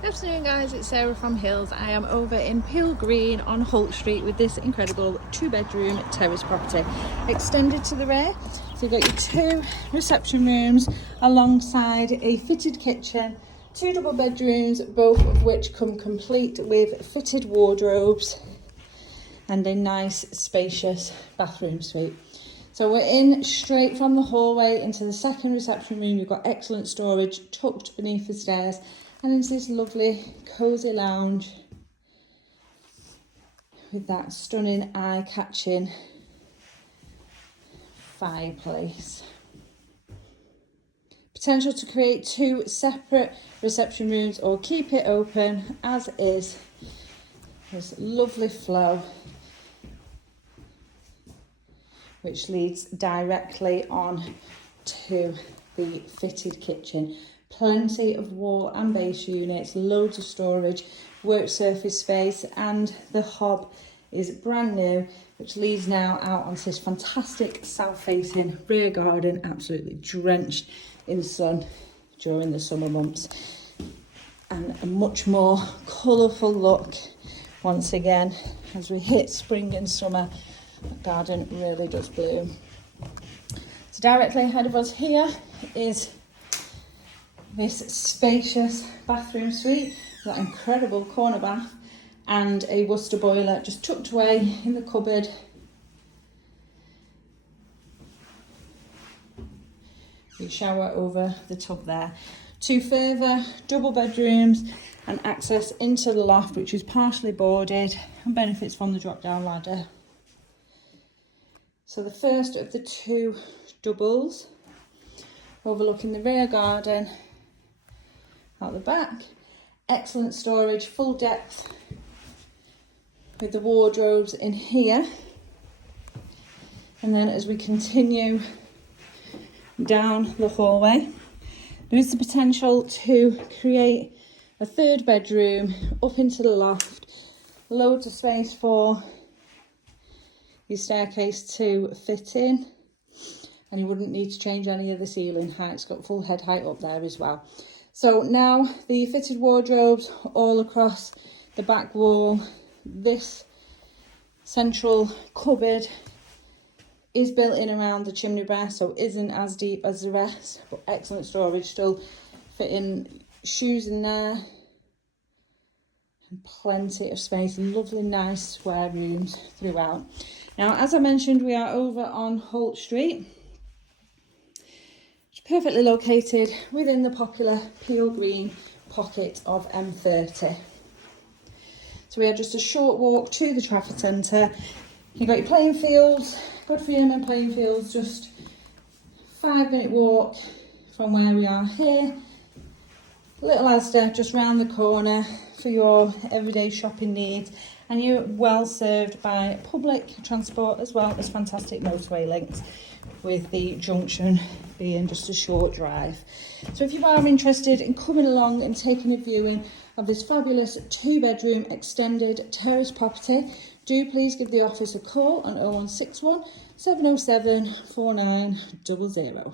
Good afternoon guys, it's Sarah from Hills. I am over in Peel Green on Holt Street with this incredible 2-bedroom terrace property extended to the rear. So you've got your 2 reception rooms alongside a fitted kitchen, 2 double bedrooms, both of which come complete with fitted wardrobes and a nice spacious bathroom suite. So we're in straight from the hallway into the second reception room. You've got excellent storage tucked beneath the stairs and into this lovely cosy lounge with that stunning eye-catching fireplace. Potential to create 2 separate reception rooms or keep it open as is. This lovely flow which leads directly on to the fitted kitchen. Plenty of wall and base units, loads of storage, work surface space, and the hob is brand new, which leads now out onto this fantastic south-facing rear garden, absolutely drenched in sun during the summer months. And a much more colourful look once again as we hit spring and summer. The garden really does bloom. So directly ahead of us here is this spacious bathroom suite, that incredible corner bath and a Worcester boiler just tucked away in the cupboard. You shower over the tub there. 2 further double bedrooms and access into the loft, which is partially boarded and benefits from the drop down ladder. So the first of the 2 doubles overlooking the rear garden out the back. Excellent storage, full depth with the wardrobes in here. And then as we continue down the hallway, there is the potential to create a 3rd bedroom up into the loft. Loads of space for your staircase to fit in, and you wouldn't need to change any of the ceiling height. It's got full head height up there as well. So now the fitted wardrobes all across the back wall. This central cupboard is built in around the chimney breast, so it isn't as deep as the rest, but excellent storage, still fitting shoes in there and plenty of space. Lovely nice square rooms throughout. Now, as I mentioned, we are over on Holt Street, which is perfectly located within the popular Peel Green pocket of M30. So we are just a short walk to the Trafford Centre. You've got your playing fields, good for young and playing fields, just 5-minute walk from where we are here. Little Asda just round the corner for your everyday shopping needs, and you're well served by public transport as well as fantastic motorway links, with the junction being just a short drive. So if you are interested in coming along and taking a viewing of this fabulous 2-bedroom extended terrace property, do please give the office a call on 0161 707 4900.